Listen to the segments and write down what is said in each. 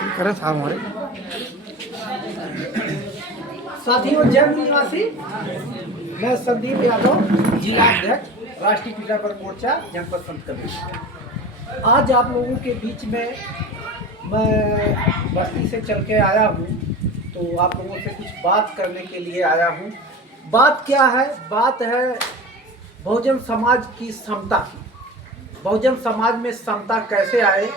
करे था हमारे साथियों, जैन निवासी मैं संदीप यादव, जिला अध्यक्ष राष्ट्रीय पीड़ा पर मोर्चा जनपद संत कबीर। आज आप लोगों के बीच में मैं बस्ती से चल के आया हूँ, तो आप लोगों से कुछ बात करने के लिए आया हूँ। बात क्या है? बात है बहुजन समाज की समता की। बहुजन समाज में समता कैसे आए,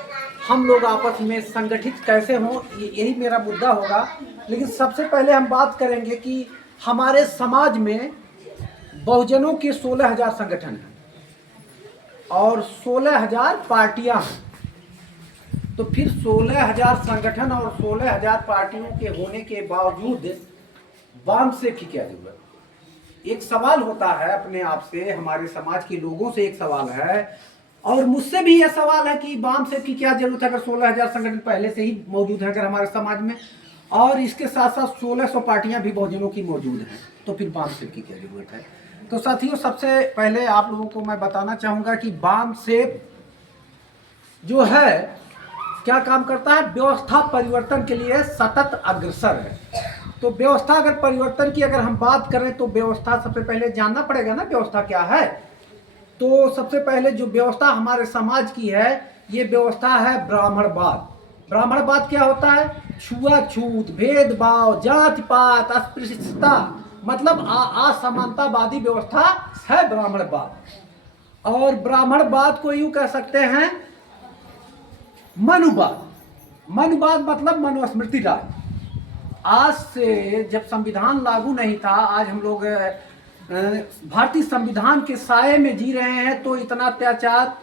हम लोग आपस में संगठित कैसे हों, यही मेरा मुद्दा होगा। लेकिन सबसे पहले हम बात करेंगे कि हमारे समाज में बहुजनों के 16,000 संगठन हैं और 16,000 पार्टियां हैं। तो फिर 16,000 संगठन और 16,000 पार्टियों के होने के बावजूद बाम सेब की क्या जरूरत? एक सवाल होता है अपने आप से, हमारे समाज के लोगों से एक सवाल है और मुझसे भी यह सवाल है कि बाम सेब की क्या जरूरत है अगर 16,000 संगठन पहले से ही मौजूद है अगर हमारे समाज में, और इसके साथ साथ 1600 पार्टियां भी बहुजनों की मौजूद हैं, तो फिर बाम सेब की क्या जरूरत है? तो साथियों, सबसे पहले आप लोगों को मैं बताना चाहूँगा कि बाम सेब जो है क्या काम करता है? व्यवस्था परिवर्तन के लिए सतत अग्रसर है। तो व्यवस्था अगर परिवर्तन की अगर हम बात करें तो व्यवस्था सबसे पहले जानना पड़ेगा ना, व्यवस्था क्या है। तो सबसे पहले जो व्यवस्था हमारे समाज की है, ये व्यवस्था है ब्राह्मणवाद। ब्राह्मणवाद क्या होता है? छुआछूत, भेदभाव, जाति पात, अस्पृश्यता, मतलब असमानतावादी व्यवस्था है ब्राह्मणवाद। और ब्राह्मणवाद को यूं कह सकते हैं मनुवाद। मनुवाद मतलब मनुस्मृति राज। आज से जब संविधान लागू नहीं था, आज हम लोग भारतीय संविधान के साये में जी रहे हैं, तो इतना अत्याचार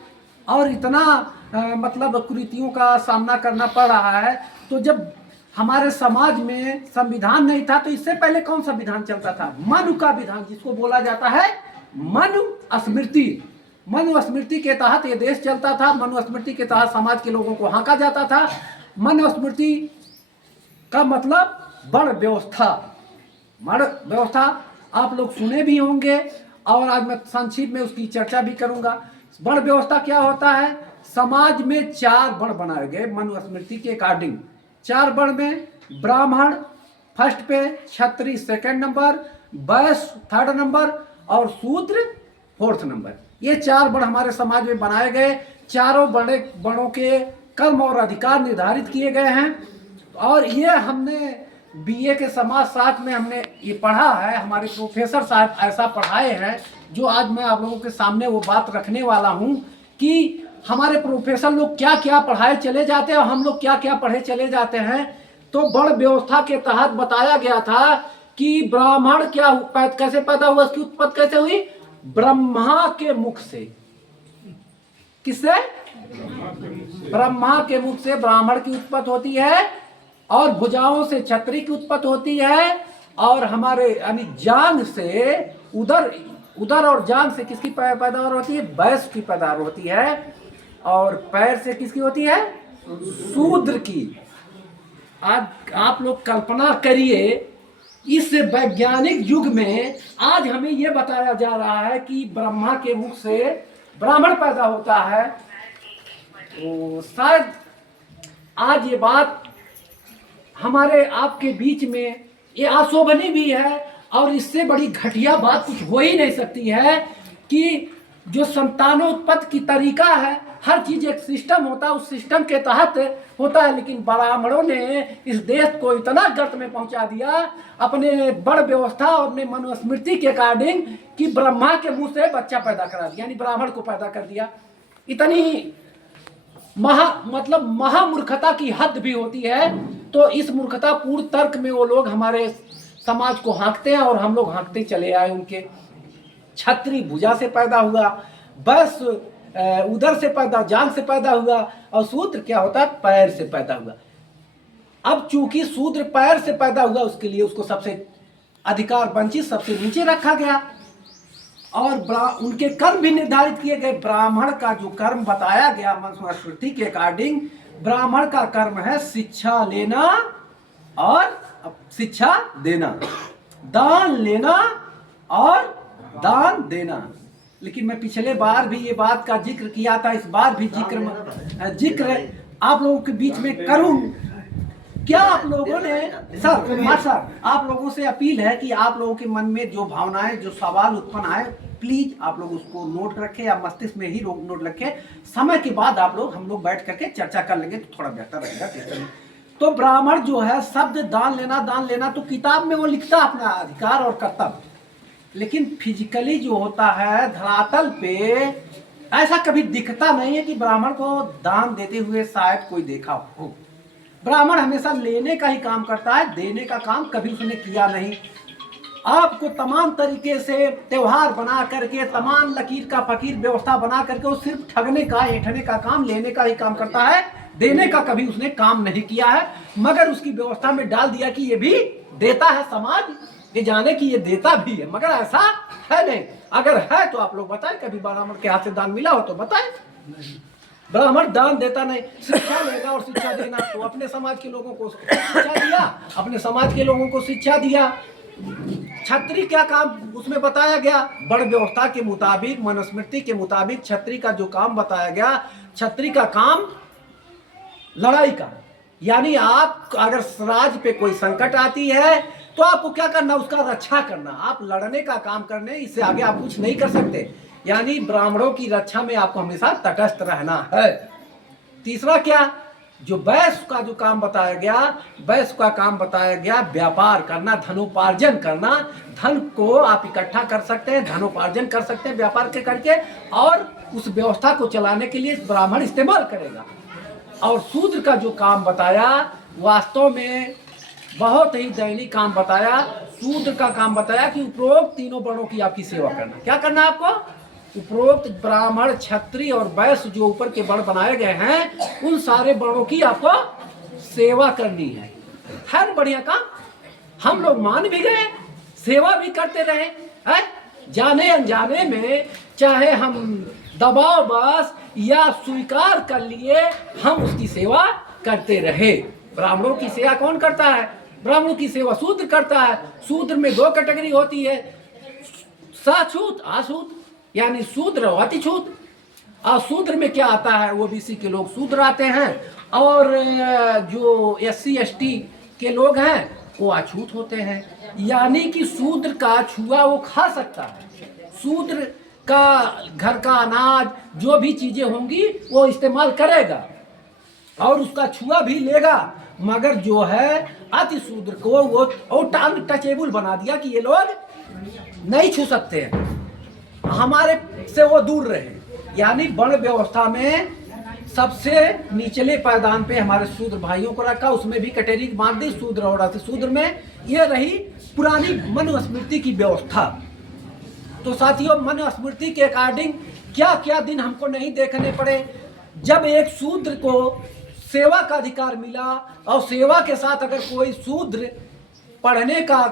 और इतना मतलब कुरीतियों का सामना करना पड़ रहा है। तो जब हमारे समाज में संविधान नहीं था, तो इससे पहले कौन संविधान चलता था? मनु का विधान, जिसको बोला जाता है मनुस्मृति। मनुस्मृति के तहत ये देश चलता था। मनुस्मृति के तहत समाज के लोगों को हाँका जाता था। मनुस्मृति का मतलब बड़ व्यवस्था। बड़ व्यवस्था आप लोग सुने भी होंगे और आज मैं संक्षिप्त में उसकी चर्चा भी करूंगा। बड़ व्यवस्था क्या होता है? समाज में 4 बड़ बनाए गए मनुस्मृति के अकॉर्डिंग। 4 बड़ में ब्राह्मण फर्स्ट पे, क्षत्रिय सेकंड नंबर, वैश्य थर्ड नंबर और शूद्र फोर्थ नंबर। ये 4 बड़ हमारे समाज में बनाए गए। चारों बड़े बड़ों के कर्म और अधिकार निर्धारित किए गए हैं। और ये हमने बीए के समाज शास्त्र में हमने ये पढ़ा है, हमारे प्रोफेसर साहब ऐसा पढ़ाए हैं, जो आज मैं आप लोगों के सामने वो बात रखने वाला हूँ कि हमारे प्रोफेसर लोग क्या क्या पढ़ाए चले जाते हैं और हम लोग क्या क्या पढ़े चले जाते हैं। तो बड़ व्यवस्था के तहत बताया गया था कि ब्राह्मण क्या कैसे पैदा हुआ, उसकी उत्पत्ति कैसे हुई? ब्रह्मा के मुख से। किससे? ब्रह्मा के मुख से ब्राह्मण की उत्पत्ति होती है और भुजाओं से क्षत्रिय की उत्पत्ति होती है। और हमारे यानी जांग से उदर और जांग से किसकी पैदावार होती है? वैश्य की पैदावार होती है। और पैर से किसकी होती है? शूद्र की। आज आप लोग कल्पना करिए, इस वैज्ञानिक युग में आज हमें यह बताया जा रहा है कि ब्रह्मा के मुख से ब्राह्मण पैदा होता है। तो शायद आज ये बात हमारे आपके बीच में ये अशोभनीय भी है और इससे बड़ी घटिया बात कुछ हो ही नहीं सकती है कि जो संतानोत्पत्ति की तरीका है, हर चीज एक सिस्टम होता है, उस सिस्टम के तहत होता है। लेकिन ब्राह्मणों ने इस देश को इतना गर्त में पहुंचा दिया अपने बड़ व्यवस्था और अपने मनुस्मृति के अकॉर्डिंग कि ब्रह्मा के मुंह से बच्चा पैदा करा दिया, यानी ब्राह्मण को पैदा कर दिया। इतनी महामूर्खता की हद भी होती है। तो इस मूर्खता पूर्ण तर्क में वो लोग हमारे समाज को हाँकते हैं और हम लोग हाँकते चले आए उनके। क्षत्रिय भुजा से पैदा हुआ, वैश्य उदर से पैदा, जांग से पैदा हुआ, और शूद्र क्या होता है? पैर से पैदा हुआ। अब चूंकि शूद्र पैर से पैदा हुआ, उसके लिए उसको सबसे अधिकार वंचित, सबसे नीचे रखा गया और उनके कर्म भी निर्धारित किए गए। ब्राह्मण का जो कर्म बताया गया मनुस्मृति के अकॉर्डिंग, ब्राह्मण का कर्म है शिक्षा लेना और शिक्षा देना, दान लेना और दान देना। लेकिन मैं पिछले बार भी ये बात का जिक्र किया था, इस बार भी जिक्र आप लोगों के बीच में करूं क्या आप लोगों ने सर मास्टर आप लोगों से अपील है कि आप लोगों के मन में जो भावनाएं जो सवाल उत्पन्न आए प्लीज आप लोग उसको नोट रखें या मस्तिष्क में ही नोट रखें। समय के बाद हम लोग बैठ करके चर्चा कर लेंगे तो थोड़ा बेहतर रहेगा। तो ब्राह्मण जो है शब्द दान लेना तो किताब में वो लिखता अपना अधिकार और कर्तव्य, लेकिन फिजिकली जो होता है धरातल पे ऐसा कभी दिखता नहीं है कि ब्राह्मण को दान देते हुए शायद कोई देखा हो। ब्राह्मण हमेशा लेने का ही काम करता है, देने का काम कभी उसने किया नहीं। आपको तमाम तरीके से त्योहार बना करके तमाम लकीर का फकीर व्यवस्था बना करके वो सिर्फ ठगने का ऐंठने का काम लेने का ही काम करता है, देने का कभी उसने काम नहीं किया है। मगर उसकी व्यवस्था में डाल दिया कि ये भी देता है, समाज ये जाने कि ये देता भी है, मगर ऐसा है नहीं। अगर है तो आप लोग बताएं कभी ब्राह्मण के हाथ से दान मिला हो तो बताएं। ब्राह्मण दान देता नहीं, शिक्षा लेगा और शिक्षा देना, तो अपने समाज के लोगों को शिक्षा दिया, अपने समाज के लोगों को शिक्षा दिया। छत्री क्या काम उसमें बताया गया, बड़ व्यवस्था के मुताबिक मनुस्मृति के मुताबिक छत्री का जो काम बताया गया, छत्री का काम लड़ाई का, यानी आप अगर राज्य पे कोई संकट आती है तो आपको क्या करना, उसका रक्षा करना, आप लड़ने का काम करने, इससे आगे आप कुछ नहीं कर सकते। यानी ब्राह्मणों की रक्षा में आपको हमेशा तटस्थ रहना है। तीसरा क्या, जो वैश्य का जो काम बताया गया, वैश्य का काम बताया गया व्यापार करना, धनोपार्जन करना। धन को आप इकट्ठा कर सकते हैं, धनोपार्जन कर सकते हैं व्यापार के करके, और उस व्यवस्था को चलाने के लिए ब्राह्मण इस्तेमाल करेगा। और शूद्र का जो काम बताया वास्तव में बहुत ही दैनिक काम बताया। शूद्र का काम बताया कि उपरोक्त तीनों वर्णों की आपकी सेवा करना। क्या करना आपको, उपरोक्त ब्राह्मण क्षत्रिय और वैश्य जो ऊपर के वर्ण बनाए गए हैं उन सारे वर्णों की आपको सेवा करनी है। हर बढ़िया काम हम लोग मान भी गए, सेवा भी करते रहे है? जाने अनजाने में, चाहे हम दबाव बस या स्वीकार कर लिए, हम उसकी सेवा करते रहे। ब्राह्मणों की सेवा कौन करता है, ब्राह्मणों की सेवा शूद्र करता है। शूद्र में दो कैटेगरी होती है, साछूत अछूत, यानी शूद्र और अतिछूत। अशूद्र में क्या आता है, ओबीसी के लोग शूद्र आते हैं, और जो SC ST के लोग हैं वो अछूत होते हैं। यानी कि शूद्र का छुआ वो खा सकता है, शूद्र का घर का अनाज जो भी चीजें होंगी वो इस्तेमाल करेगा और उसका छुआ भी लेगा, मगर जो है अति शूद्र को वो अनटचेबल बना दिया कि ये लोग नहीं छू सकते हैं, हमारे से वो दूर रहे। यानी वर्ण व्यवस्था में सबसे निचले पायदान पे हमारे शूद्र भाइयों को रखा, उसमें भी कैटेगरी बांट दी शूद्र और अति शूद्र में। ये रही पुरानी मनुस्मृति की व्यवस्था। तो साथियों, मनुस्मृति के अकॉर्डिंग क्या क्या दिन हमको नहीं देखने पड़े। जब एक शूद्र को सेवा का अधिकार मिला और सेवा के साथ अगर कोई शूद्र पढ़ने का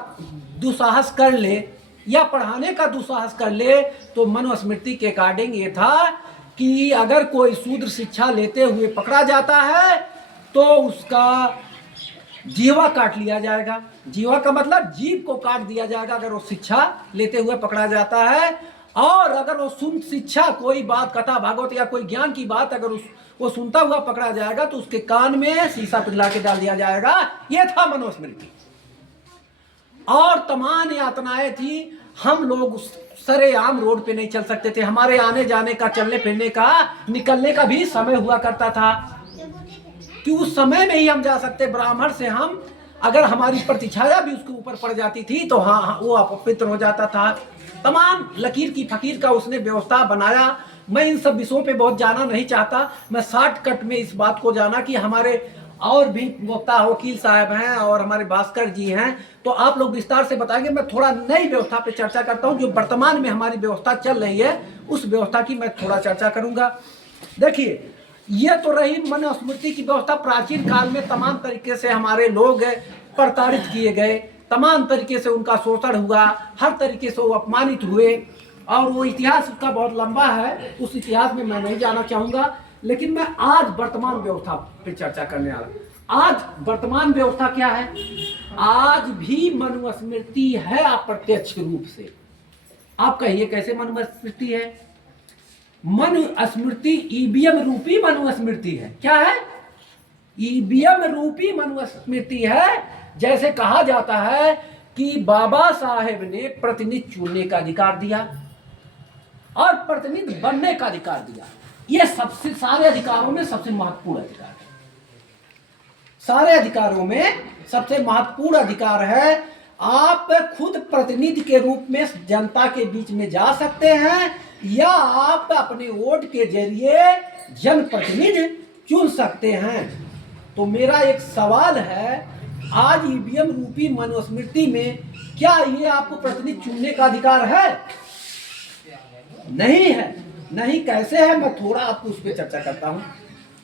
दुस्साहस कर ले या पढ़ाने का दुस्साहस कर ले, तो मनुस्मृति के अकॉर्डिंग ये था कि अगर कोई शूद्र शिक्षा लेते हुए पकड़ा जाता है तो उसका जीवा काट लिया जाएगा। जीवा का मतलब जीभ को काट दिया जाएगा अगर वो शिक्षा लेते हुए पकड़ा जाता है। और अगर वो शिक्षा कोई बात कथा भागवत या कोई ज्ञान की बात अगर वो सुनता हुआ पकड़ा जाएगा तो उसके कान में शीशा पिघला के डाल दिया जाएगा। ये था मनुस्मृति। और तमाम यातनाएं थी, हम लोग सरेआम रोड पे नहीं चल सकते थे, हमारे आने जाने का, चलने फिरने का, निकलने का भी समय हुआ करता था कि उस समय में ही हम जा सकते। ब्राह्मण से हम अगर हमारी प्रतिछाया भी उसके ऊपर पड़ जाती थी तो हाँ वो अपवित्र हो जाता था। तमाम लकीर की फकीर का उसने व्यवस्था बनाया। मैं इन सब विषयों पे बहुत जाना नहीं चाहता, मैं शॉर्टकट में इस बात को जाना कि हमारे और भी वक्ता वकील साहब हैं और हमारे भास्कर जी हैं, तो आप लोग विस्तार से बताएंगे। मैं थोड़ा नई व्यवस्था पे चर्चा करता हूं, जो वर्तमान में हमारी व्यवस्था चल रही है उस व्यवस्था की मैं थोड़ा चर्चा करूंगा। देखिए, ये तो रही मनुस्मृति की व्यवस्था। प्राचीन काल में तमाम तरीके से हमारे लोग प्रताड़ित किए गए, तमाम तरीके से उनका शोषण हुआ, हर तरीके से वो अपमानित हुए, और वो इतिहास उसका बहुत लंबा है, उस इतिहास में मैं नहीं जाना चाहूँगा। लेकिन मैं आज वर्तमान व्यवस्था पे चर्चा करने आ रहा। आज वर्तमान व्यवस्था क्या है, आज भी मनुस्मृति है अप्रत्यक्ष रूप से। आप कहिए कैसे मनुस्मृति है? मनुस्मृति EVM रूपी मनुस्मृति है। क्या है? ईवीएम रूपी मनुस्मृति है। जैसे कहा जाता है कि बाबा साहेब ने प्रतिनिधि चुनने का अधिकार दिया और प्रतिनिधि बनने का अधिकार दिया। यह सबसे सारे अधिकारों में सबसे महत्वपूर्ण अधिकार है। सारे अधिकारों में सबसे महत्वपूर्ण अधिकार है। आप खुद प्रतिनिधि के रूप में जनता के बीच में जा सकते हैं या आप अपने वोट के जरिए जनप्रतिनिधि चुन सकते हैं। तो मेरा एक सवाल है, आज ईवीएम रूपी मनुस्मृति में क्या ये आपको प्रतिनिधि चुनने का अधिकार है? नहीं है। नहीं कैसे है, मैं थोड़ा आपको उस पर चर्चा करता हूं।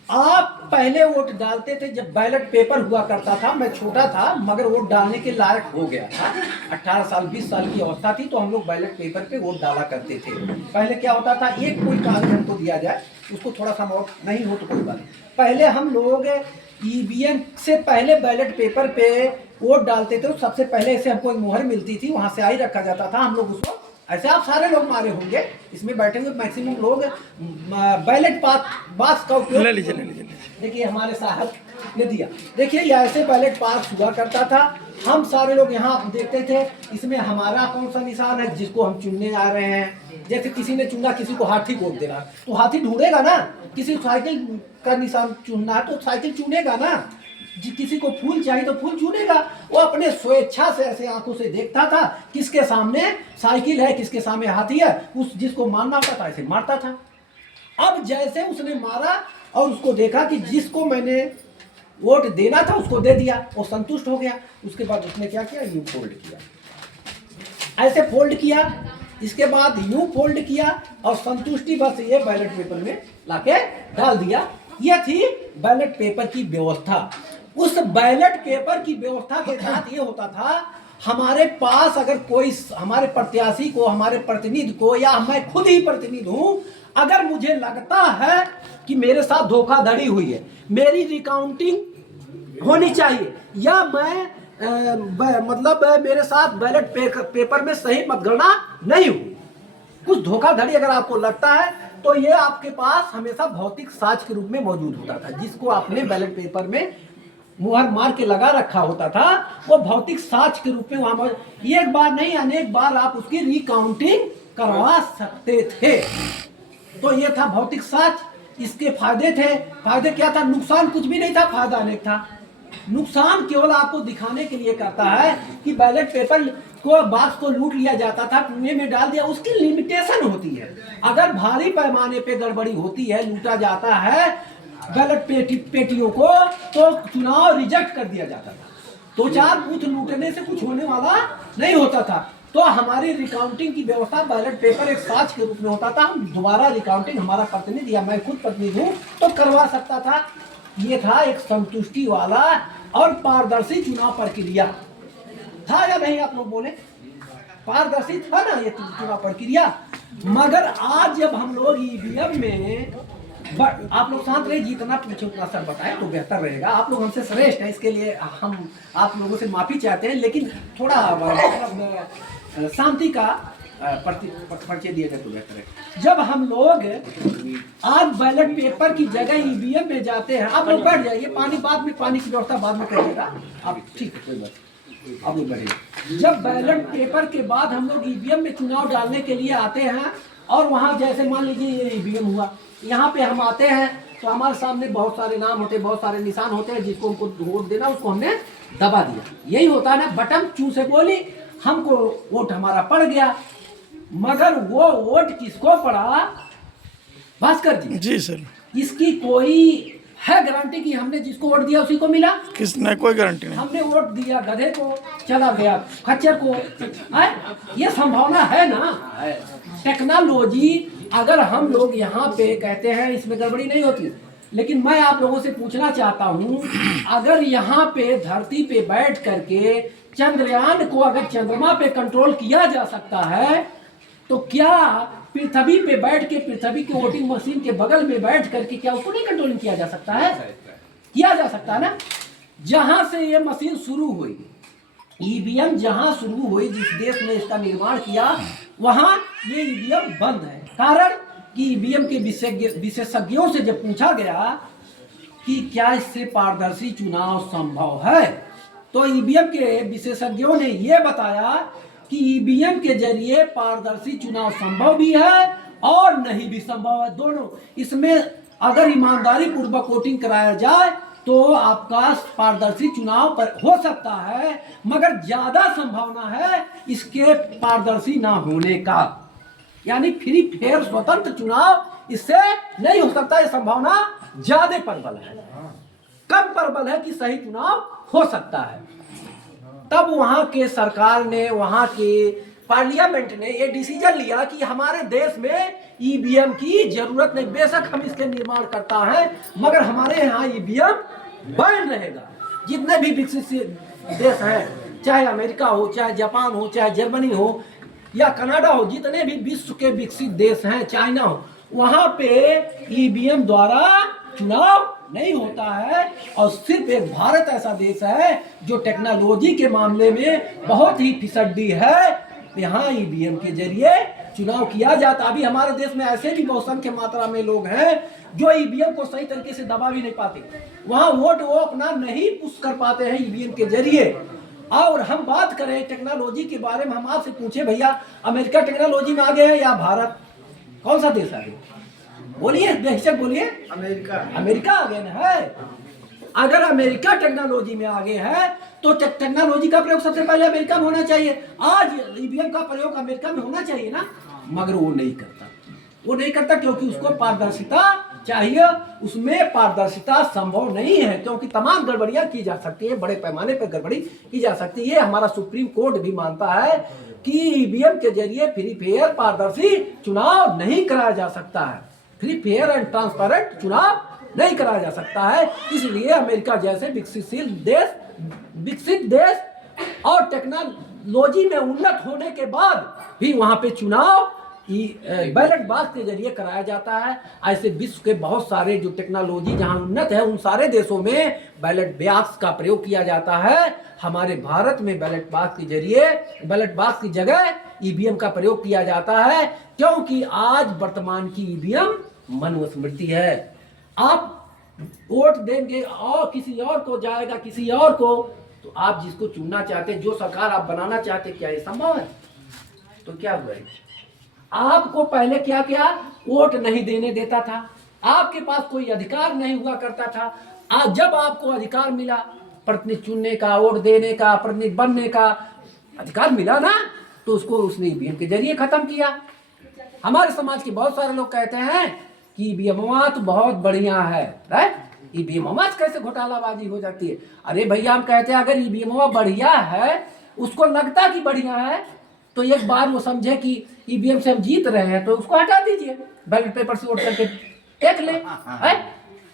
आप पहले वोट डालते थे जब बैलेट पेपर हुआ करता था। मैं छोटा था मगर वोट डालने के लायक हो गया था। 18 साल 20 साल की अवस्था थी तो हम लोग बैलेट पेपर पे वोट डाला करते थे। पहले क्या होता था, एक कोई कागज हमको दिया जाए, उसको थोड़ा सा वोट नहीं हो तो कोई बात नहीं। पहले हम लोग ईवीएम से पहले बैलेट पेपर पे वोट डालते थे। सबसे पहले ऐसे हमको एक मोहर मिलती थी, वहां से आई रखा जाता था। हम लोग उसको ऐसे, आप सारे लोग मारे होंगे इसमें बैठे हुए मैक्सिमम लोग बैलेट बॉक्स का उपयोग। देखिए हमारे साहब ने दिया, देखिए ऐसे बैलेट पास हुआ करता था। हम सारे लोग यहाँ देखते थे, इसमें हमारा कौन सा निशान है जिसको हम चुनने आ रहे हैं। जैसे किसी ने चुना किसी को हाथी वोट देना, तो हाथी ढूंढेगा ना। किसी साइकिल का निशान चुनना है तो साइकिल चुनेगा ना। किसी को फूल चाहिए तो फूल चुनेगा। वो अपने स्वेच्छा से ऐसे आंखों से देखता था किसके सामने साइकिल है, किसके सामने हाथी है। उस जिसको मारना होता था ऐसे मारता था। अब जैसे उसने मारा और उसको देखा कि जिसको मैंने वोट देना था उसको दे दिया, वो संतुष्ट हो गया। उसके बाद उसने क्या किया, यूं फोल्ड किया, ऐसे फोल्ड किया। इसके बाद यूं फोल्ड किया और संतुष्टि बस ये बैलेट पेपर में लाके डाल दिया। यह थी बैलेट पेपर की व्यवस्था। उस बैलेट पेपर की व्यवस्था के तहत ये होता था, हमारे पास अगर कोई हमारे प्रत्याशी को, हमारे प्रतिनिधि को, या मैं खुद ही प्रतिनिधि हूं, अगर मुझे लगता है कि मेरे साथ धोखाधड़ी हुई है, मेरी रिकाउंटिंग होनी चाहिए, या मैं मतलब मेरे साथ बैलेट पेपर में सही मतगणना नहीं हुई, कुछ धोखाधड़ी अगर आपको लगता है तो ये आपके पास हमेशा भौतिक साक्ष्य के रूप में मौजूद होता था। जिसको आपने बैलेट पेपर में मुहर मार के लगा रखा होता था वो भौतिक साक्ष्य के रूप में वहां एक बार नहीं अनेक बार आप उसकी रिकाउंटिंग करवा सकते थे। तो ये था भौतिक साक्ष्य। इसके फायदे थे। फायदे क्या था, नुकसान कुछ भी नहीं था, फायदा अनेक था। नुकसान केवल आपको दिखाने के लिए करता है कि बैलेट पेपर को बॉक्स को लूट लिया जाता था, कुएं में डाल दिया। उसकी लिमिटेशन होती है। अगर भारी पैमाने पे गड़बड़ी होती है, लूटा जाता है बैलेट पेटियों को, तो चुनाव रिजेक्ट कर दिया जाता था। दो चार बूथ लूटने से कुछ होने वाला नहीं होता था। तो हमारी रिकाउंटिंग की व्यवस्था बैलेट पेपर एक साक्ष्य के रूप में होता था। हम दोबारा रिकाउंटिंग, हमारा प्रतिनिधि या मैं खुद प्रतिनिधि हूँ तो करवा सकता था। ये था एक संतुष्टि वाला और पारदर्शी चुनाव प्रक्रिया। था या नहीं, आप लोग बोले? पारदर्शी था ना ये चुनाव प्रक्रिया। मगर आज जब हम लोग ईवीएम में, आप लोग शांत रहिए, जितना पूछे उतना सर बताएं तो बेहतर रहेगा। आप लोग हमसे श्रेष्ठ हैं, इसके लिए हम आप लोगों से माफी चाहते हैं, लेकिन थोड़ा शांति का परिचय दिया जाए तो बेहतर है। जब हम लोग आज बैलेट पेपर की जगह ईवीएम में जाते हैं, आप लोग बैठ जाइए, पानी बाद में, पानी की व्यवस्था बाद में करिएगा आप, ठीक है कोई बात, आप लोग बैठिए। जब बैलेट पेपर के बाद हम लोग ईवीएम में चुनाव डालने के लिए आते हैं और वहां जैसे मान लीजिए ये ईवीएम हुआ, यहाँ पे हम आते हैं तो हमारे सामने बहुत सारे नाम होते हैं, बहुत सारे निशान होते हैं। जिसको हमको वोट देना उसको हमने दबा दिया। यही होता है ना, बटन चू से बोली, हमको वोट हमारा पड़ गया। मगर वो वोट किसको पड़ा, भास्कर जी? जी सर। इसकी कोई है गारंटी कि हमने जिसको वोट दिया उसी को मिला? किसने, कोई गारंटी नहीं। हमने वोट दिया गधे को, चला गया खच्चर को, ये संभावना है ना? टेक्नोलॉजी, अगर हम लोग यहाँ पे कहते हैं इसमें गड़बड़ी नहीं होती, लेकिन मैं आप लोगों से पूछना चाहता हूँ, अगर यहाँ पे धरती पे बैठ करके चंद्रयान को अगर चंद्रमा पे कंट्रोल किया जा सकता है, तो क्या पृथ्वी पे बैठ के, पृथ्वी के वोटिंग मशीन के बगल में बैठ करके क्या उसको नहीं कंट्रोलिंग किया जा सकता है? किया जा सकता है ना। जहां से ये मशीन शुरू हुई, ईवीएम जहां शुरू हुई, जिस देश ने इसका निर्माण किया, वहां ये ईवीएम बंद है। कारण कि ईवीएम के विशेषज्ञों से जब पूछा गया कि क्या इससे पारदर्शी चुनाव संभव है। तो ईवीएम के विशेषज्ञों ने यह बताया कि ईवीएम के जरिए पारदर्शी चुनाव संभव भी है और नहीं भी संभव है, दोनों। इसमें अगर ईमानदारी पूर्वक वोटिंग कराया जाए तो आपका पारदर्शी चुनाव पर हो सकता है, मगर ज्यादा संभावना है इसके पारदर्शी ना होने का, यानी फ्री फेयर स्वतंत्र चुनाव इससे नहीं हो सकता। यह संभावना ज्यादा प्रबल है, कम प्रबल है कि सही चुनाव हो सकता है। तब वहां के सरकार ने, वहां के पार्लियामेंट ने यह डिसीजन लिया कि हमारे देश में ईवीएम की जरूरत नहीं, बेशक हम इसके निर्माण करता है, मगर हमारे यहाँ ईवीएम बैन रहेगा। जितने भी विकसित देश हैं, चाहे अमेरिका हो, चाहे जापान हो, चाहे जर्मनी हो या कनाडा हो, जितने भी विश्व के विकसित देश हैं, चाइना हो, वहां पे ईवीएम द्वारा चुनाव नहीं होता है। और सिर्फ एक भारत ऐसा देश है जो टेक्नोलॉजी के मामले में बहुत ही फिसड्डी है, यहाँ ईवीएम के जरिए चुनाव किया जाता। अभी हमारे देश में ऐसे भी बहुत संख्य मात्रा में लोग हैं जो ईवीएम को सही तरीके से दबा भी नहीं पाते, वहां वोट वो अपना नहीं पुश कर पाते हैं ईवीएम के जरिए। और हम बात करें टेक्नोलॉजी के बारे में, हम आपसे पूछे भैया अमेरिका टेक्नोलॉजी में आगे है या भारत, कौन सा देश आगे? बोलिए, बेहिचक बोलिए। अमेरिका आगे है। अगर अमेरिका टेक्नोलॉजी में आगे है तो टेक्नोलॉजी का प्रयोग सबसे पहले अमेरिका में होना चाहिए। आज ईवीएम का प्रयोग अमेरिका में होना चाहिए ना, मगर वो नहीं करता। वो नहीं करता क्योंकि उसको पारदर्शिता चाहिए, उसमें पारदर्शिता संभव नहीं है, क्योंकि तमाम गड़बड़ियां की जा सकती है, बड़े पैमाने पर गड़बड़ी की जा सकती है। हमारा सुप्रीम कोर्ट भी मानता है कि ईवीएम के जरिए फ्री फेयर पारदर्शी चुनाव नहीं कराया जा सकता है, फ्री फेयर एंड ट्रांसपेरेंट चुनाव नहीं कराया जा सकता है। इसलिए अमेरिका जैसे विकसित देश और टेक्नोलॉजी में उन्नत होने के बाद भी वहां पे चुनाव बैलेट बॉक्स के जरिए कराया जाता है। ऐसे विश्व के बहुत सारे जो टेक्नोलॉजी जहां उन्नत है उन सारे देशों में बैलेट बॉक्स का प्रयोग किया जाता है। हमारे भारत में बैलेट बॉक्स के जरिए, बैलेट बॉक्स की जगह ईवीएम का प्रयोग किया जाता है, क्योंकि आज वर्तमान की ईवीएम मनुस्मृति है। आप वोट देंगे और किसी और को जाएगा, किसी और को, तो आप जिसको चुनना चाहते हैं, जो सरकार आप बनाना चाहते, क्या ये संभव है? तो क्या हुआ? आपको पहले क्या क्या वोट नहीं देने देता था, आपके पास कोई अधिकार नहीं हुआ करता था। आज जब आपको अधिकार मिला प्रतिनिधि चुनने का, वोट देने का, प्रतिनिधि बनने का अधिकार मिला ना, तो उसको उसने ईवीएम के जरिए खत्म किया। हमारे समाज के बहुत सारे लोग कहते हैं कि ईवीएम तो बहुत बढ़िया है, ईवीएम कैसे घोटालाबाजी हो जाती है। अरे भैया, हम कहते हैं अगर ईवीएम बढ़िया है, उसको लगता कि बढ़िया है, तो एक बार वो समझे कि ईवीएम से हम जीत रहे हैं, तो उसको हटा दीजिए, बैलेट पेपर से वोट करके देख ले।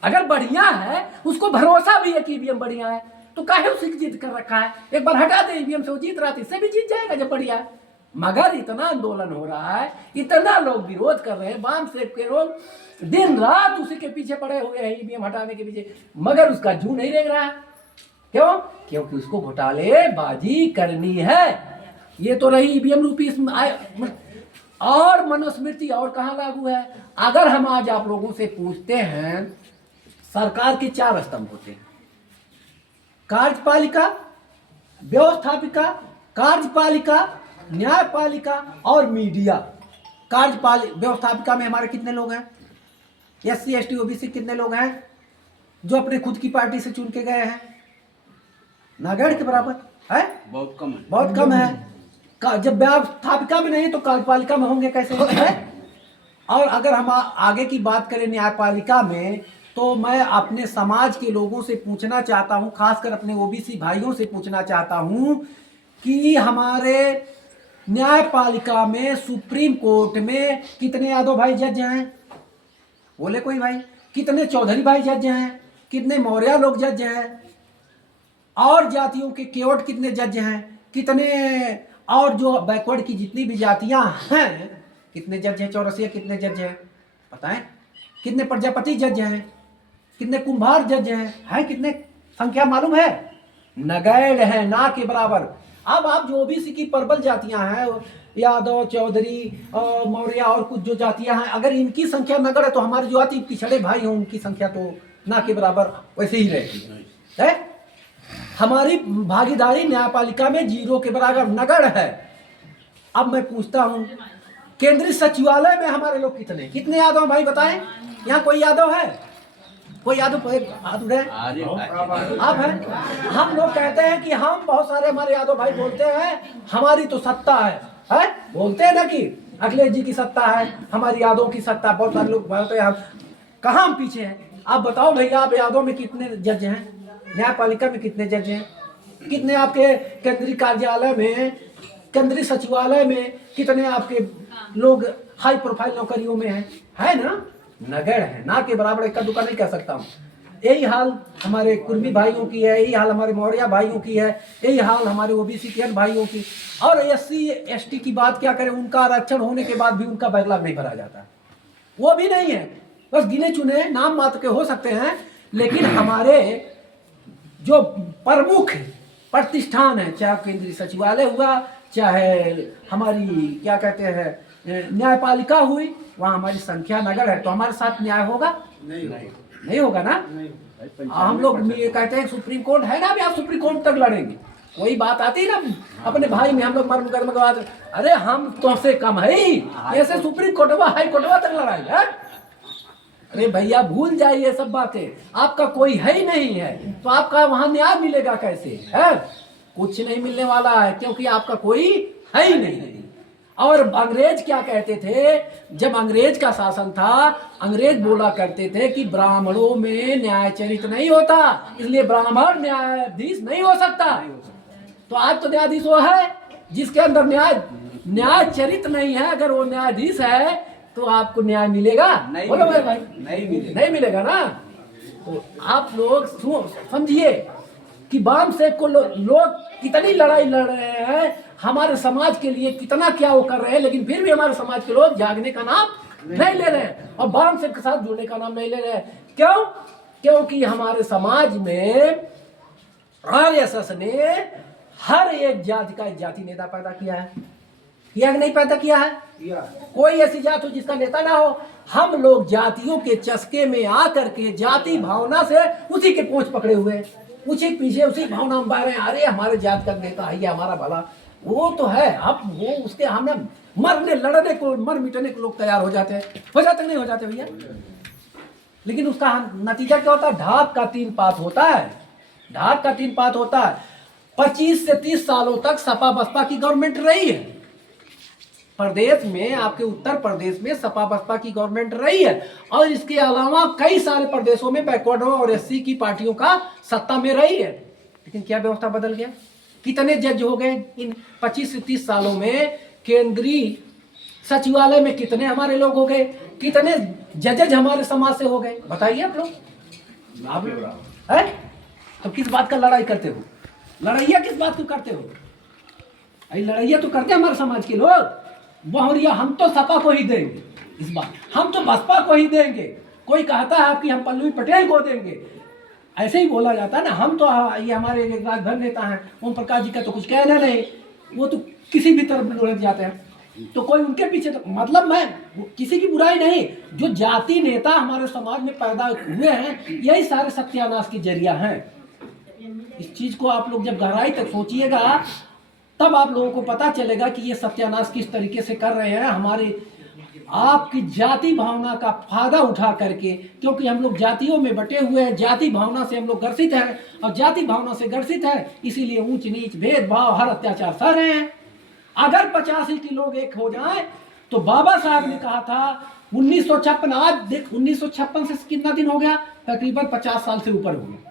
अगर बढ़िया है, उसको भरोसा भी है कि ईवीएम बढ़िया है, तो काहे उसे जीत कर रखा है? एक बार हटा दे ईवीएम से, वो जीत रहा था, इससे भी जीत जाएगा जब बढ़िया है। मगर इतना आंदोलन हो रहा है, इतना लोग विरोध कर रहे हैं, वाम सेब के लोग दिन रात उसी के पीछे पड़े हुए हैं, ईवीएम हटाने के पीछे, मगर उसका जू नहीं रेंग रहा है। क्यों? क्योंकि उसको घोटालेबाजी करनी है। ये तो रही ईवीएम रूपी और मनुस्मृति। और कहाँ लागू है? अगर हम आज आप लोगों से पूछते हैं, सरकार के 4 स्तंभ होते हैं, कार्यपालिका, व्यवस्थापिका, कार्यपालिका, न्यायपालिका और मीडिया। व्यवस्थापिका में हमारे कितने लोग हैं? SC ST OBC कितने लोग हैं जो अपने खुद की पार्टी से चुन के गए हैं? नागेड़ के बराबर है, बहुत कम है, बहुत कम है। जब व्यवस्थापिका में नहीं तो कार्यपालिका में होंगे कैसे है? और अगर हम आगे की बात करें न्यायपालिका में, तो मैं अपने समाज के लोगों से पूछना चाहता हूं, खासकर अपने OBC भाइयों से पूछना चाहता हूं कि हमारे न्यायपालिका में, सुप्रीम कोर्ट में कितने यादव भाई जज हैं? बोले कोई भाई। कितने चौधरी भाई जज हैं? कितने मौर्य लोग जज हैं? और जातियों के केवट कितने जज हैं? कितने, और जो बैकवर्ड की जितनी भी जातियां हैं कितने जज हैं? चौरसिया कितने जज हैं पता है? कितने प्रजापति जज हैं? कितने कुंभार जज हैं? कितने संख्या मालूम है? नगैड़ है, ना के बराबर। अब आप जो OBC की प्रबल जातियां हैं, यादव, चौधरी, मौर्य और कुछ जो जातियां हैं, अगर इनकी संख्या नगड़ है तो हमारे जो अति पिछड़े भाई हैं उनकी संख्या तो ना के बराबर वैसे ही रहती है। हमारी भागीदारी न्यायपालिका में 0 के बराबर नगण्य है। अब मैं पूछता हूँ, केंद्रीय सचिवालय में हमारे लोग कितने यादव भाई बताएं? यहाँ कोई यादव है? कोई यादव हाथ उठाए? आप हैं? हम लोग कहते हैं कि हम बहुत सारे हमारे यादव भाई बोलते हैं हमारी तो सत्ता है? बोलते हैं ना कि अखिलेश जी की सत्ता है, हमारी यादव की सत्ता। बहुत सारे लोग बोलते हैं हम कहाँ हम पीछे हैं। आप बताओ भैया, आप यादव में कितने जज हैं? न्यायपालिका में कितने जज हैं? कितने आपके केंद्रीय कार्यालय में, केंद्रीय सचिवालय में कितने आपके लोग हाई प्रोफाइल नौकरियों में हैं? है ना? नगण्य है, ना के बराबर। इक्का दुक्का नहीं कह सकता हूँ। यही हाल हमारे कुर्मी भाइयों की है, यही हाल हमारे मौर्य भाइयों की है, यही हाल हमारे ओबीसी के भाइयों की। और एससी एसटी की बात क्या करें, उनका आरक्षण होने के बाद भी उनका बैकलॉग नहीं भरा जाता। वो भी नहीं है, बस गिने चुने नाम मात्र के हो सकते हैं। लेकिन हमारे जो प्रमुख प्रतिष्ठान है, चाहे केंद्रीय सचिवालय हुआ, चाहे हमारी क्या कहते हैं न्यायपालिका हुई, वहाँ हमारी संख्या नगण्य है। तो हमारे साथ न्याय होगा? नहीं होगा ना। हम लोग कहते हैं सुप्रीम कोर्ट है ना, अभी आप सुप्रीम कोर्ट तक लड़ेंगे। वही बात आती है ना अपने भाई में, हम लोग मर मुकदमे के बाद अरे हम तुमसे कम है ही, ऐसे सुप्रीम कोर्टवा हाई कोर्टवा तक लड़ाई है। अरे भैया भूल जाइए सब बातें, आपका कोई है ही नहीं है तो आपका वहां न्याय मिलेगा कैसे? है कुछ नहीं मिलने वाला है, क्योंकि आपका कोई है ही नहीं। और अंग्रेज क्या कहते थे, जब अंग्रेज का शासन था, अंग्रेज बोला करते थे कि ब्राह्मणों में न्याय चरित्र नहीं होता, इसलिए ब्राह्मण न्यायाधीश नहीं हो सकता। तो आज तो न्यायाधीश वो है जिसके अंदर न्याय चरित्र नहीं है। अगर वो न्यायाधीश है तो आपको न्याय मिलेगा? बोलो भाई, नहीं मिलेगा ना। तो आप लोग समझिए कि वाम से को लोग कितनी लड़ाई लड़ रहे हैं, हमारे समाज के लिए कितना क्या वो कर रहे हैं, लेकिन फिर भी हमारे समाज के लोग जागने का नाम नहीं ले रहे हैं और वाम से के साथ जुड़ने का नाम नहीं ले रहे हैं। क्यों? क्योंकि हमारे समाज में आरएसएस ने हर एक जाति का एक जाति नेता पैदा किया है, किया नहीं पैदा किया है? कोई ऐसी जात हो जिसका नेता ना हो। हम लोग जातियों के चस्के में आकर के जाति भावना से उसी के पोंछ पकड़े हुए, उसी पीछे उसी भावना में बह रहे हैं। अरे हमारे जात का नेता है, हमारा भला वो तो है। अब वो उसके हमने मरने लड़ने को, मर मिटने को लोग तैयार हो जाते नहीं हो जाते भैया। लेकिन उसका नतीजा क्या होता है? ढाक का 3 पात होता है। ढाक का 3 पात होता है। 25 से 30 सालों तक सपा बसपा की गवर्नमेंट रही है प्रदेश में, आपके उत्तर प्रदेश में सपा बसपा की गवर्नमेंट रही है। और इसके अलावा कई सारे प्रदेशों में बैकवर्ड और एससी की पार्टियों का सत्ता में रही है। लेकिन क्या व्यवस्था बदल गया? कितने जज हो गए इन 25 से 30 सालों में? केंद्रीय सचिवालय में कितने हमारे लोग हो गए? कितने जजेज हमारे समाज से हो गए? बताइए आप लोग। है तो किस बात का लड़ाई करते हो? लड़ाइया किस बात को करते हो? लड़ाइया तो करते हैं हमारे समाज के लोग। बहुरिया हम तो सपा को ही देंगे, इस बार हम तो बसपा को ही देंगे। कोई कहता है आपकी हम पल्लवी पटेल को देंगे, ऐसे ही बोला जाता है ना। हम तो ये हमारे राजभर नेता हैं, ओम प्रकाश जी का तो कुछ कहना नहीं, वो तो किसी भी तरफ लुढ़क जाते हैं। तो कोई उनके पीछे तो मतलब मैं किसी की बुराई नहीं, जो जाति नेता हमारे समाज में पैदा हुए हैं यही सारे सत्यानाश की जरिया हैं। इस चीज को आप लोग जब गहराई तक सोचिएगा तब आप लोगों को पता चलेगा कि ये सत्यानाश किस तरीके से कर रहे हैं हमारे आपकी जाति भावना का फायदा उठा करके। क्योंकि हम लोग जातियों में बटे हुए हैं, जाति भावना से हम लोग ग्रसित हैं, और जाति भावना से ग्रसित है इसीलिए ऊंच नीच भेदभाव हर अत्याचार सह रहे हैं। अगर 85 के लोग एक हो जाएं तो बाबा साहब ने कहा था 1956, आज देख 1956 से कितना दिन हो गया? तकरीबन 50 साल से ऊपर हो गया,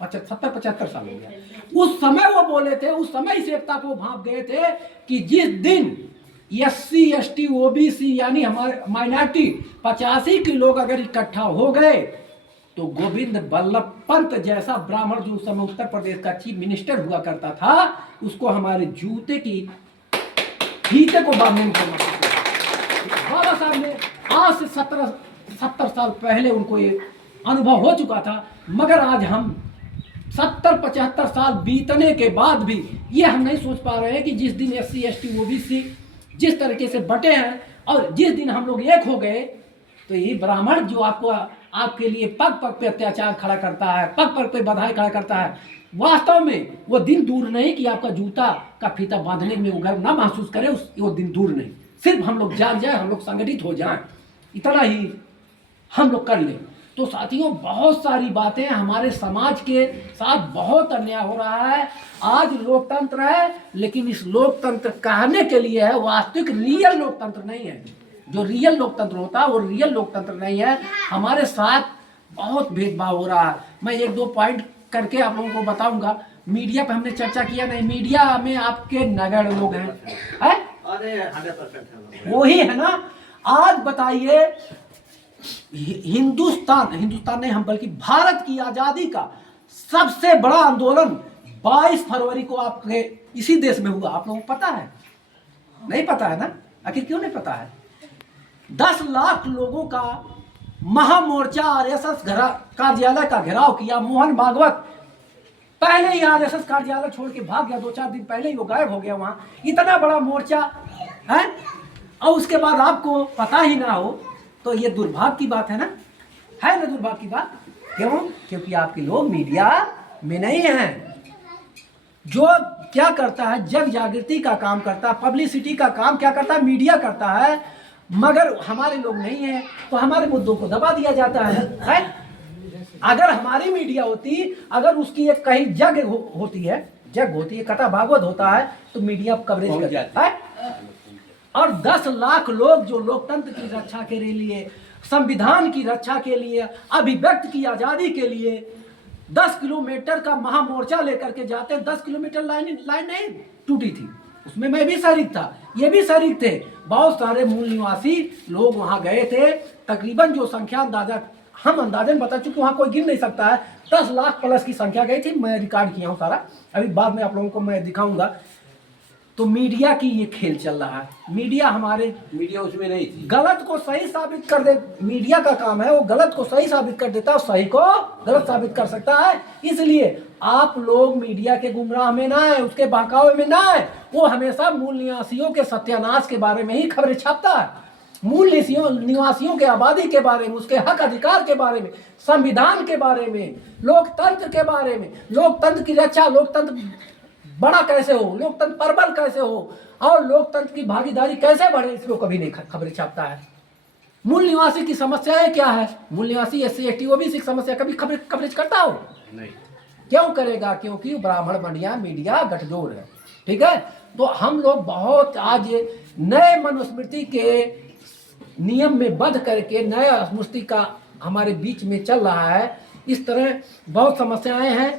70-75 साल हो गया। उस समय वो बोले थे, उस समय इस एकता को भांप गए थे कि जिस दिन एससी एसटी ओबीसी यानी हमारे माइनॉरिटी 85 के लोग अगर इकट्ठा हो गए तो गोविंद बल्लभ पंत जैसा ब्राह्मण जो उस समय उत्तर प्रदेश का चीफ मिनिस्टर हुआ करता था, उसको हमारे जूते की फीते को बांधने में बाबा साहब ने आज से 70 साल पहले उनको ये अनुभव हो चुका था। मगर आज हम 70-75 साल बीतने के बाद भी ये हम नहीं सोच पा रहे हैं कि जिस दिन एससी एसटी ओबीसी जिस तरीके से बटे हैं और जिस दिन हम लोग एक हो गए तो ये ब्राह्मण जो आपको आपके लिए पग पग पे अत्याचार खड़ा करता है, पग पग पे बधाई खड़ा करता है। वास्तव में वो दिन दूर नहीं कि आपका जूता का फीता बांधने में वो गर्व ना महसूस करे, वो दिन दूर नहीं। सिर्फ हम लोग जाग जाए, हम लोग संगठित हो जाए, इतना ही हम लोग कर लें। तो साथियों, बहुत सारी बातें हमारे समाज के साथ बहुत अन्याय हो रहा है। आज लोकतंत्र है, लेकिन इस लोकतंत्र कहने के लिए है, वास्तविक रियल लोकतंत्र नहीं है। जो रियल लोकतंत्र होता है वो रियल लोकतंत्र नहीं है। हमारे साथ बहुत भेदभाव हो रहा है। मैं एक दो पॉइंट करके आप लोगों को बताऊंगा। मीडिया पे हमने चर्चा किया नहीं, मीडिया में आपके नगण्य लोग हैं, अरे 100% वो ही है ना। आज बताइए, हिंदुस्तान नहीं, हम बल्कि भारत की आजादी का सबसे बड़ा आंदोलन 22 फरवरी को आपके इसी देश में हुआ। आप लोगों को पता है? नहीं पता है ना? आखिर क्यों नहीं पता है? 10 लाख लोगों का महामोर्चा आरएसएस कार्यालय का घेराव किया। मोहन भागवत पहले ही आरएसएस कार्यालय छोड़ के भाग गया, 2-4 दिन पहले ही वो गायब हो गया वहां। इतना बड़ा मोर्चा है और उसके बाद आपको पता ही ना हो, तो ये दुर्भाग्य की बात है ना दुर्भाग्य की बात। क्यों? क्योंकि आपके लोग मीडिया में नहीं हैं। जो क्या करता है, जग जागृति का काम करता है, पब्लिसिटी का काम क्या करता है, मीडिया करता है। मगर हमारे लोग नहीं है, तो हमारे मुद्दों को दबा दिया जाता है? अगर हमारी मीडिया होती, अगर उसकी एक कहीं जग होती है, कथा भागवत होता है, तो मीडिया कवरेज कर जाता है। और 10 लाख लोग जो लोकतंत्र की रक्षा के लिए, संविधान की रक्षा के लिए, अभिव्यक्ति की आजादी के लिए 10 किलोमीटर का महामोर्चा लेकर के जाते। 10 किलोमीटर लाइन नहीं टूटी थी, उसमें मैं भी शरीक था, ये भी शरीक थे। बहुत सारे मूल निवासी लोग वहां गए थे। तकरीबन जो संख्या हम अंदाजन बता चुके, वहां कोई गिन नहीं सकता है। 10 लाख प्लस की संख्या गई थी। मैं रिकॉर्ड किया हूँ सारा, अभी बाद में आप लोगों को मैं दिखाऊंगा। तो मीडिया की ये खेल चल रहा है। मीडिया उसमें नहीं थी। गलत को सही साबित कर दे, मीडिया का काम है, वो गलत को सही साबित कर देता है, सही को गलत साबित कर सकता है। इसलिए आप लोग मीडिया के गुमराह में ना आए, उसके बहकावे में ना आए। वो हमेशा मूल निवासियों के सत्यानाश के बारे में ही खबरें छापता है, मूल निवासियों के आबादी के बारे में, उसके हक अधिकार के बारे में, संविधान के बारे में, लोकतंत्र के बारे में, लोकतंत्र की रक्षा, लोकतंत्र बड़ा कैसे हो, लोकतंत्र प्रबल कैसे हो और लोकतंत्र की भागीदारी कैसे बढ़े, इसको कभी नहीं खबरें छापता है। मूल निवासी की समस्याएं क्या है, मूल निवासी SC ST OBC की समस्या कभी कवरेज करता हो? नहीं। क्यों करेगा? क्योंकि ब्राह्मण बनिया मीडिया गठजोड़ है। ठीक है, तो हम लोग बहुत आज नए मनुस्मृति के नियम में बंध करके नया स्मृति का हमारे बीच में चल रहा है। इस तरह बहुत समस्याएं हैं।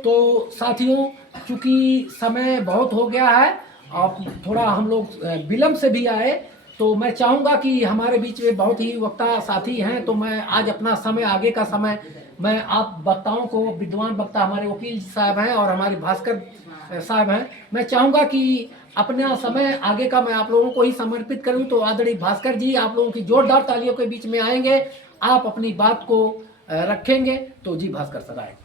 तो साथियों, चूंकि समय बहुत हो गया है और थोड़ा हम लोग विलम्ब से भी आए, तो मैं चाहूँगा कि हमारे बीच में बहुत ही वक्ता साथी हैं, तो मैं आज अपना समय, आगे का समय मैं आप वक्ताओं को, विद्वान वक्ता हमारे वकील साहब हैं और हमारे भास्कर साहब हैं, मैं चाहूँगा कि अपना समय आगे का मैं आप लोगों को ही समर्पित करूँ। तो आदरणीय भास्कर जी, आप लोगों की जोरदार तालियों के बीच में आएंगे, आप अपनी बात को रखेंगे। तो जी भास्कर सर आए।